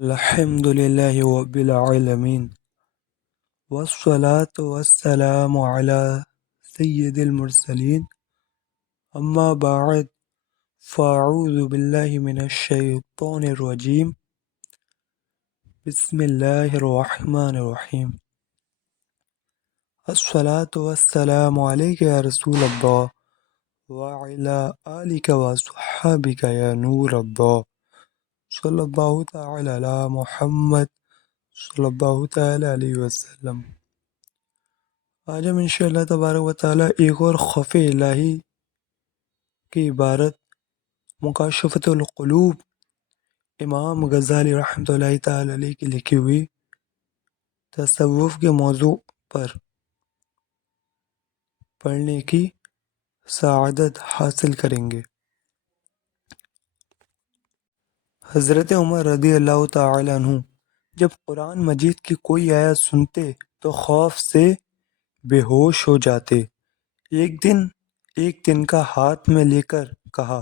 الحمد لله رب العالمين والصلاة والسلام على سيد المرسلين أما بعد فأعوذ بالله من الشيطان الرجيم بسم الله الرحمن الرحيم الصلاة والسلام عليك يا رسول الله وعلى آلك وصحابك يا نور الله صلی اللہ تعالی علی محمد صلی اللہ تعالی علیہ وسلم۔ آج ہم انشاءاللہ تبارک و تعالی ایک اور خفِ الہی کی عبارت مکاشفۃ القلوب امام غزالی رحمۃ اللہ تعالی علیہ کی لکھی ہوئی تصوف کے موضوع پر پڑھنے کی سعادت حاصل کریں گے۔ حضرت عمر رضی اللہ تعالی عنہ جب قرآن مجید کی کوئی آیت سنتے تو خوف سے بے ہوش ہو جاتے۔ ایک دن کا ہاتھ میں لے کر کہا،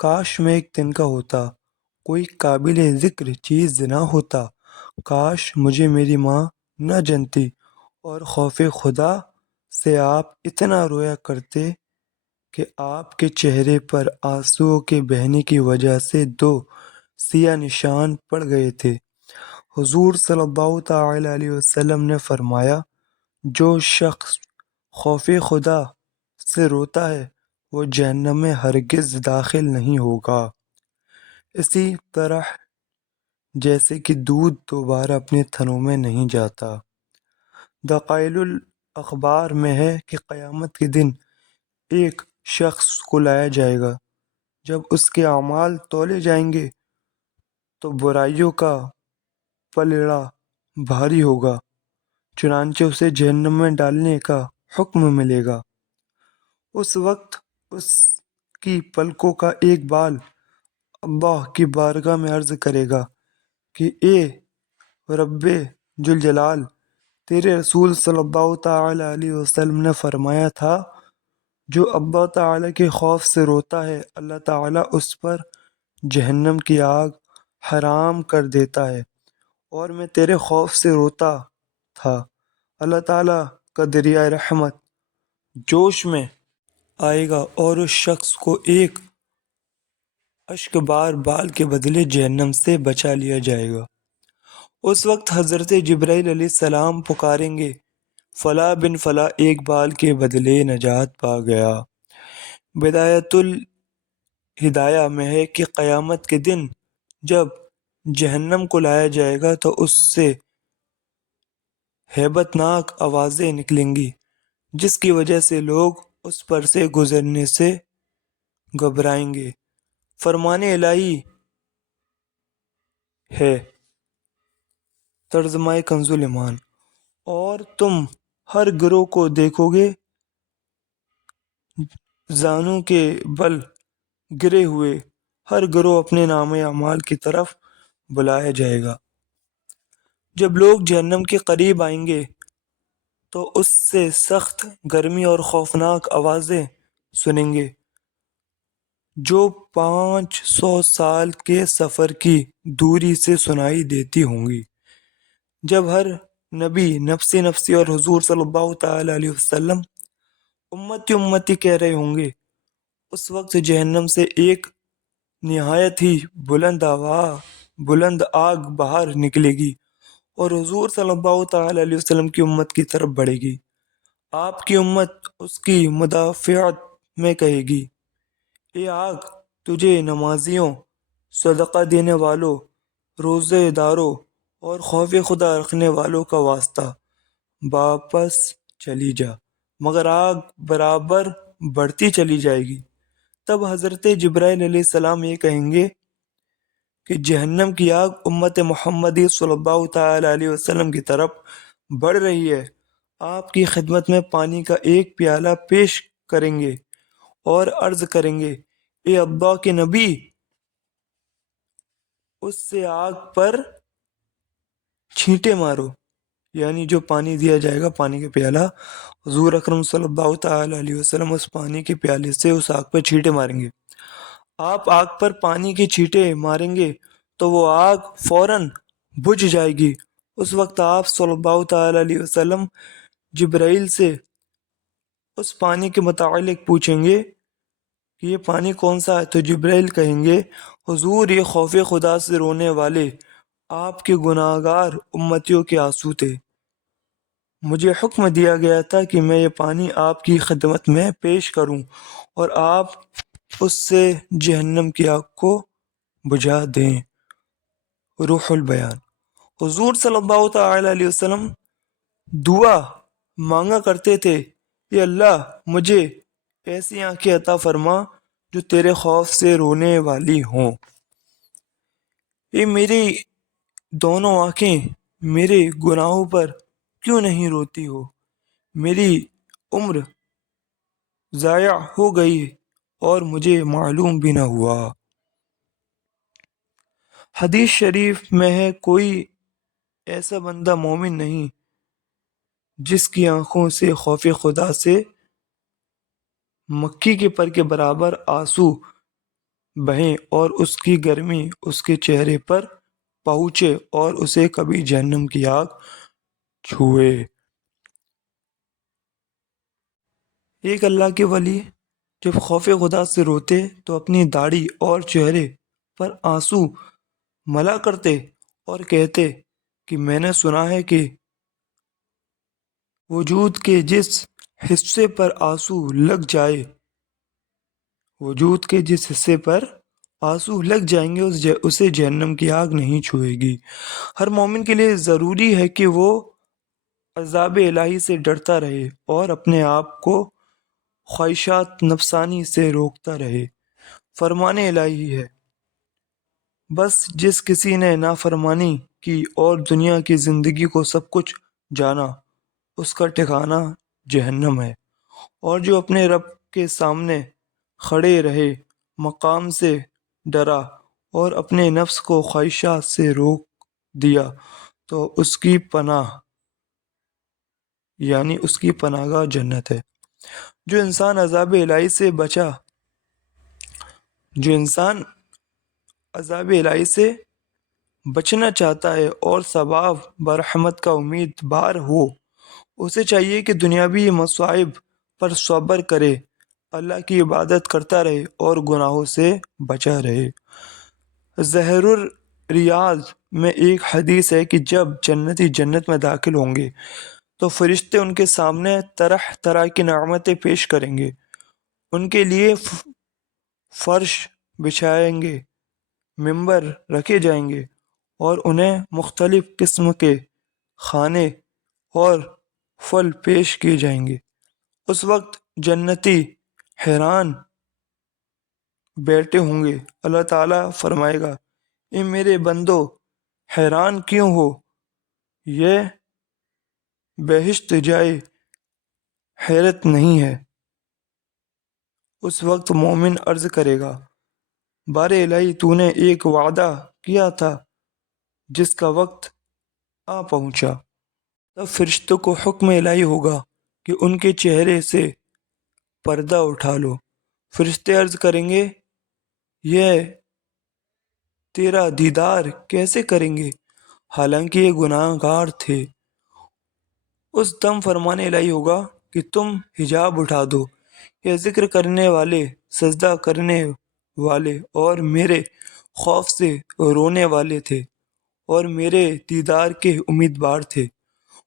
کاش میں ایک دن کا ہوتا، کوئی قابل ذکر چیز نہ ہوتا، کاش مجھے میری ماں نہ جنتی اور خوف خدا سے آپ اتنا رویا کرتے کہ آپ کے چہرے پر آنسوؤں کے بہنے کی وجہ سے 2 سیاہ نشان پڑ گئے تھے۔ حضور صلی اللہ تعالی علیہ وسلم نے فرمایا، جو شخص خوف خدا سے روتا ہے وہ جہنم میں ہرگز داخل نہیں ہوگا، اسی طرح جیسے کہ دودھ دوبارہ اپنے تھنوں میں نہیں جاتا۔ دقائق الاخبار میں ہے کہ قیامت کے دن ایک شخص کو لایا جائے گا، جب اس کے اعمال تولے جائیں گے تو برائیوں کا پلڑا بھاری ہوگا، چنانچہ اسے جہنم میں ڈالنے کا حکم ملے گا۔ اس وقت اس کی پلکوں کا ایک بال اللہ کی بارگاہ میں عرض کرے گا کہ اے رب ذوالجلال، تیرے رسول صلی اللہ تعالی علیہ وسلم نے فرمایا تھا، جو اللہ تعالی کے خوف سے روتا ہے اللہ تعالی اس پر جہنم کی آگ حرام کر دیتا ہے، اور میں تیرے خوف سے روتا تھا، اللہ تعالی کا دریائے رحمت جوش میں آئے گا اور اس شخص کو ایک اشک بار بال کے بدلے جہنم سے بچا لیا جائے گا۔ اس وقت حضرت جبرائیل علیہ السلام پکاریں گے، فلاں بن فلاں ایک بال کے بدلے نجات پا گیا۔ بدایت الہدایہ میں ہے کہ قیامت کے دن جب جہنم کو لایا جائے گا تو اس سے ہیبت ناک آوازیں نکلیں گی، جس کی وجہ سے لوگ اس پر سے گزرنے سے گھبرائیں گے۔ فرمان الہی ہے، ترجمہ کنز ایمان، اور تم ہر گروہ کو دیکھو گے زانوں کے بل گرے ہوئے، ہر گروہ اپنے نام اعمال کی طرف بلایا جائے گا۔ جب لوگ جہنم کے قریب آئیں گے تو اس سے سخت گرمی اور خوفناک آوازیں سنیں گے جو 500 سال کے سفر کی دوری سے سنائی دیتی ہوں گی۔ جب ہر نبی نفسی نفسی اور حضور صلی اللہ تعالی علیہ وسلم امتی امتی کہہ رہے ہوں گے، اس وقت جہنم سے ایک نہایت ہی بلند آگ باہر نکلے گی اور حضور صلی اللہ تعالی علیہ وسلم کی امت کی طرف بڑھے گی۔ آپ کی امت اس کی مدافعت میں کہے گی، اے آگ، تجھے نمازیوں، صدقہ دینے والوں، روزے داروں اور خوف خدا رکھنے والوں کا واسطہ، واپس چلی جا، مگر آگ برابر بڑھتی چلی جائے گی۔ تب حضرت جبرائیل علیہ السلام یہ کہیں گے کہ جہنم کی آگ امت محمدی صلی اللہ تعالی علیہ وسلم کی طرف بڑھ رہی ہے۔ آپ کی خدمت میں پانی کا ایک پیالہ پیش کریں گے اور عرض کریں گے، اے اللہ کے نبی، اس سے آگ پر چھینٹے مارو، یعنی جو پانی دیا جائے گا، پانی کا پیالہ، حضور اکرم صلی اللہ تعالی علیہ وسلم اس پانی کے پیالے سے اس آگ پر چھینٹے ماریں گے۔ آپ آگ پر پانی کے چھینٹے ماریں گے تو تو وہ آگ فوراً بجھ جائے گی۔ اس وقت آپ صلی اللہ تعالی علیہ وسلم جبرائیل سے اس پانی کے متعلق پوچھیں گے کہ یہ پانی کون سا ہے، تو جبرائیل کہیں گے حضور یہ خوف خدا سے رونے والے آپ کے گناہ گار امتیوں کے آنسو تھے۔ مجھے حکم دیا گیا تھا کہ میں یہ پانی آپ کی خدمت میں پیش کروں اور آپ اس سے جہنم کی آگ کو بجھا دیں۔ روح البیان۔ حضور صلی اللہ تعالی علیہ وسلم دعا مانگا کرتے تھے، کہ اللہ مجھے ایسی آنکھیں عطا فرما جو تیرے خوف سے رونے والی ہوں۔ یہ میری دونوں آنکھیں میرے گناہوں پر کیوں نہیں روتی ہو؟ میری عمر ضائع ہو گئی اور مجھے معلوم بھی نہ ہوا۔ حدیث شریف میں ہے کوئی ایسا بندہ مومن نہیں جس کی آنکھوں سے خوف خدا سے مکھی کے پر کے برابر آنسو بہیں اور اس کی گرمی اس کے چہرے پر پہنچے اور اسے کبھی جہنم کی آگ چھوئے۔ ایک اللہ کے ولی جب خوف خدا سے روتے تو اپنی داڑھی اور چہرے پر آنسو ملا کرتے اور کہتے کہ میں نے سنا ہے کہ وجود کے جس حصے پر آنسو لگ جائیں گے اسے جہنم کی آگ نہیں چھوئے گی۔ ہر مومن کے لیے ضروری ہے کہ وہ عذاب الہی سے ڈرتا رہے اور اپنے آپ کو خواہشات نفسانی سے روکتا رہے۔ فرمان الہی ہے، بس جس کسی نے نافرمانی کی اور دنیا کی زندگی کو سب کچھ جانا اس کا ٹھکانہ جہنم ہے، اور جو اپنے رب کے سامنے کھڑے رہے مقام سے ڈرا اور اپنے نفس کو خواہشات سے روک دیا تو اس کی پناہ یعنی اس کی پناہ گاہ جنت ہے۔ جو انسان عذاب الہی سے بچنا چاہتا ہے اور ثواب برحمت کا امیدوار ہو، اسے چاہیے کہ دنیاوی مصائب پر صبر کرے، اللہ کی عبادت کرتا رہے اور گناہوں سے بچا رہے۔ زہر الریاض میں ایک حدیث ہے کہ جب جنتی جنت میں داخل ہوں گے تو فرشتے ان کے سامنے طرح طرح کی نعمتیں پیش کریں گے، ان کے لیے فرش بچھائیں گے، ممبر رکھے جائیں گے اور انہیں مختلف قسم کے کھانے اور پھل پیش کیے جائیں گے۔ اس وقت جنتی حیران بیٹھے ہوں گے۔ اللہ تعالیٰ فرمائے گا، اے میرے بندو حیران کیوں ہو؟ یہ بہشت جائے حیرت نہیں ہے۔ اس وقت مومن عرض کرے گا، بار الہی تو نے ایک وعدہ کیا تھا جس کا وقت آ پہنچا۔ تب فرشتوں کو حکم الہی ہوگا کہ ان کے چہرے سے پردہ اٹھا لو۔ فرشتے عرض کریں گے، یہ تیرا دیدار کیسے کریں گے حالانکہ یہ گناہ گار تھے؟ اس دم فرمان الہی ہوگا کہ تم حجاب اٹھا دو، یہ ذکر کرنے والے، سجدہ کرنے والے اور میرے خوف سے رونے والے تھے اور میرے دیدار کے امیدوار تھے۔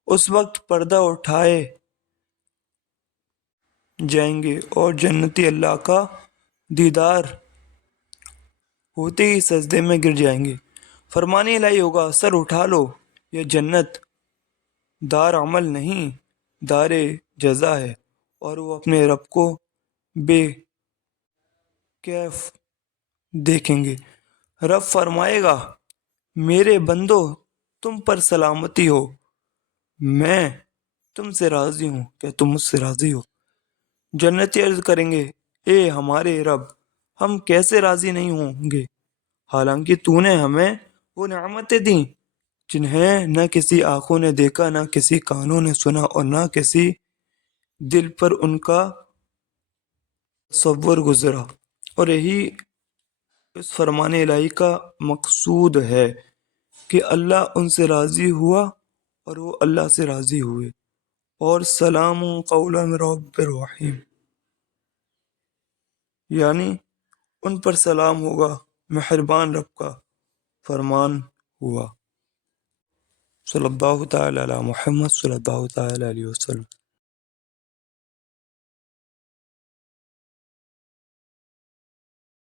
اس وقت پردہ اٹھائے جائیں گے اور جنتی اللہ کا دیدار ہوتے ہی سجدے میں گر جائیں گے۔ فرمان الہی ہوگا، سر اٹھا لو، یہ جنت دار عمل نہیں دار جزا ہے، اور وہ اپنے رب کو بے کیف دیکھیں گے۔ رب فرمائے گا، میرے بندو تم پر سلامتی ہو، میں تم سے راضی ہوں، کیا تم مجھ سے راضی ہو؟ جنتی عرض کریں گے، اے ہمارے رب، ہم کیسے راضی نہیں ہوں گے حالانکہ تو نے ہمیں وہ نعمتیں دیں جنہیں نہ کسی آنکھوں نے دیکھا، نہ کسی کانوں نے سنا اور نہ کسی دل پر ان کا تصور گزرا، اور یہی اس فرمان الہی کا مقصود ہے کہ اللہ ان سے راضی ہوا اور وہ اللہ سے راضی ہوئے، اور سلام قولا من رب الرحیم، یعنی ان پر سلام ہوگا، مہربان رب کا فرمان ہوا۔ صلی اللہ تعالی علی محمد صلی اللہ تعالی علیہ وسلم۔